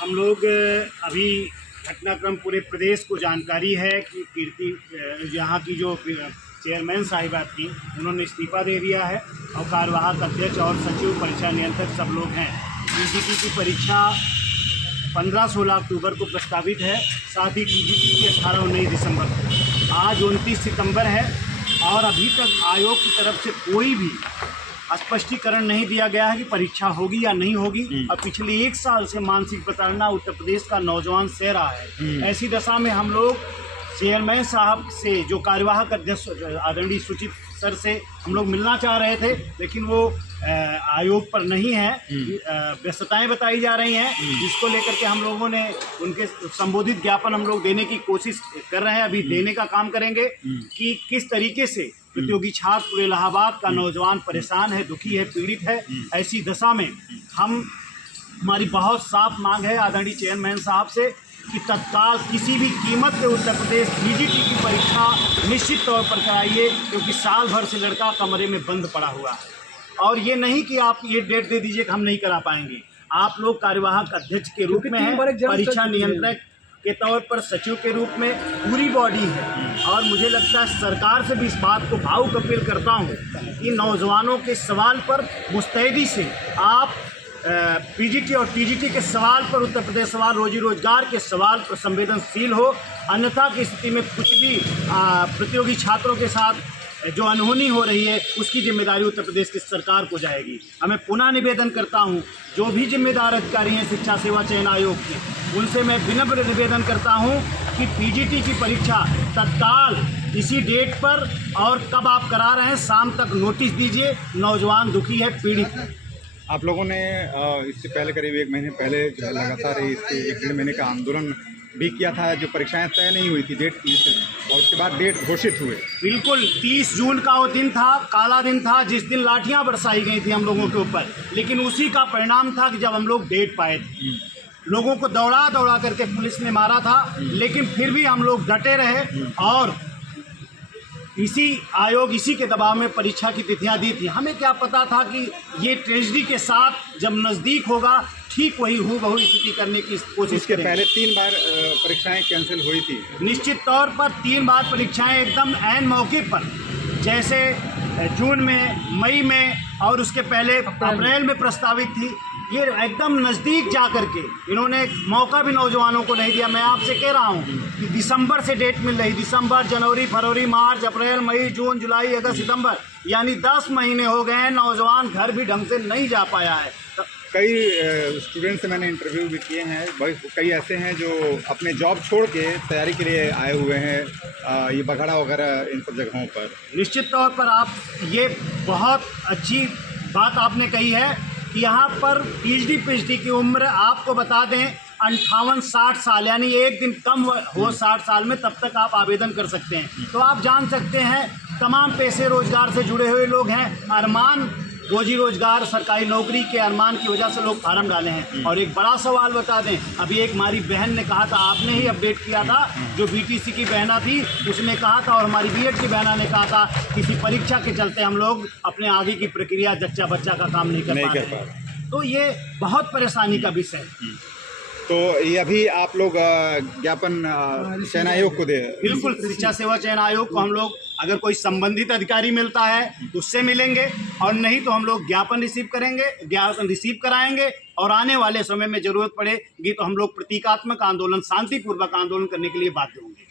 हम लोग अभी घटनाक्रम पूरे प्रदेश को जानकारी है कि कीर्ति यहाँ की जो चेयरमैन साहिबा थी उन्होंने इस्तीफा दे दिया है और कार्यवाहक अध्यक्ष और सचिव परीक्षा नियंत्रक सब लोग हैं। पीजीटी की परीक्षा 15-16 अक्टूबर को प्रस्तावित है, साथ ही पीजीटी की 18-19 दिसंबर को। आज 29 सितंबर है और अभी तक आयोग की तरफ से कोई भी स्पष्टीकरण नहीं दिया गया है कि परीक्षा होगी या नहीं होगी। और पिछले 1 साल से मानसिक प्रताड़ना उत्तर प्रदेश का नौजवान सह रहा है। ऐसी दशा में हम लोग चेयरमैन साहब से, जो कार्यवाहक अध्यक्ष आदरणीय सुचित सर से हम लोग मिलना चाह रहे थे, लेकिन वो आयोग पर नहीं है, व्यस्तताएं बताई जा रही हैं, जिसको लेकर के हम लोगों ने उनके संबोधित ज्ञापन हम लोग देने की कोशिश कर रहे हैं। अभी देने का काम करेंगे कि किस तरीके से प्रतियोगी छात्र पूरे इलाहाबाद का नौजवान परेशान है, दुखी है, पीड़ित है। ऐसी दशा में हमारी बहुत साफ मांग है आदरणीय चेयरमैन साहब से कि तत्काल किसी भी कीमत पे उत्तर प्रदेश पीजीटी की परीक्षा निश्चित तौर पर कराइए, क्योंकि साल भर से लड़का कमरे में बंद पड़ा हुआ है। और ये नहीं कि आप ये डेट दे दीजिए कि हम नहीं करा पाएंगे। आप लोग कार्यवाहक अध्यक्ष के रूप में हैं, परीक्षा नियंत्रक के तौर पर सचिव के रूप में पूरी बॉडी है। और मुझे लगता है सरकार से भी इस बात को भावुक अपील करता हूँ कि नौजवानों के सवाल पर मुस्तैदी से आप पीजीटी और टीजीटी के सवाल पर, उत्तर प्रदेश सवाल, रोजी रोजगार के सवाल पर संवेदनशील हो। अन्यथा की स्थिति में कुछ भी प्रतियोगी छात्रों के साथ जो अनहोनी हो रही है उसकी जिम्मेदारी उत्तर प्रदेश की सरकार को जाएगी। हमें पुनः निवेदन करता हूं, जो भी जिम्मेदार अधिकारी हैं शिक्षा सेवा चयन आयोग के, उनसे मैं विनम्र निवेदन करता हूं कि पीजीटी की परीक्षा तत्काल इसी डेट पर और कब आप करा रहे हैं, शाम तक नोटिस दीजिए। नौजवान दुखी है, पीड़ित है। आप लोगों ने इससे पहले करीब 1 महीने पहले जो है लगातार इसके 1-1.5 महीने का आंदोलन भी किया था, जो परीक्षाएं तय नहीं हुई थी डेट की, और उसके बाद डेट घोषित हुए। बिल्कुल 30 जून का वो दिन था, काला दिन था, जिस दिन लाठियां बरसाई गई थी हम लोगों के ऊपर। लेकिन उसी का परिणाम था कि जब हम लोग डेट पाए थे, लोगों को दौड़ा दौड़ा करके पुलिस ने मारा था, लेकिन फिर भी हम लोग डटे रहे और इसी आयोग इसी के दबाव में परीक्षा की तिथियां दी थी। हमें क्या पता था कि ये ट्रेजेडी के साथ जब नज़दीक होगा ठीक वही हूबहू स्थिति करने की कोशिश करेंगे। पहले 3 बार परीक्षाएं कैंसिल हुई थी। निश्चित तौर पर 3 बार परीक्षाएं एकदम ऐन मौके पर, जैसे जून में, मई में और उसके पहले अप्रैल में प्रस्तावित थी। ये एकदम नज़दीक जा कर के इन्होंने मौका भी नौजवानों को नहीं दिया। मैं आपसे कह रहा हूँ कि दिसंबर से डेट मिल रही, दिसंबर, जनवरी, फरवरी, मार्च, अप्रैल, मई, जून, जुलाई, अगस्त, सितंबर, यानी 10 महीने हो गए हैं, नौजवान घर भी ढंग से नहीं जा पाया है। कई स्टूडेंट से मैंने इंटरव्यू भी किए हैं, कई ऐसे हैं जो अपने जॉब छोड़ के तैयारी के लिए आए हुए हैं ये बघड़ा वगैरह इन सब जगहों पर। निश्चित तौर पर आप ये बहुत अच्छी बात आपने कही है कि यहाँ पर पीएचडी की उम्र आपको बता दें 58-60 साल, यानी एक दिन कम हो 60 साल में, तब तक आप आवेदन कर सकते हैं। तो आप जान सकते हैं तमाम पैसे रोजगार से जुड़े हुए लोग हैं, अरमान रोजी रोजगार, सरकारी नौकरी के अरमान की वजह से लोग फार्म डाले हैं। और एक बड़ा सवाल बता दें, अभी एक हमारी बहन ने कहा था, आपने ही अपडेट किया था, जो बीटीसी की बहना थी उसने कहा था, और हमारी बीएड की बहना ने कहा था, किसी परीक्षा के चलते हम लोग अपने आगे की प्रक्रिया जच्चा बच्चा का काम नहीं कर पा रहे। तो ये बहुत परेशानी का विषय है। तो ये अभी आप लोग ज्ञापन चयन आयोग को दे? बिल्कुल, शिक्षा सेवा चयन आयोग को हम लोग, अगर कोई संबंधित अधिकारी मिलता है तो उससे मिलेंगे, और नहीं तो हम लोग ज्ञापन रिसीव करेंगे, ज्ञापन रिसीव कराएंगे। और आने वाले समय में जरूरत पड़ेगी तो हम लोग प्रतीकात्मक आंदोलन, शांतिपूर्वक आंदोलन करने के लिए बाध्य होंगे।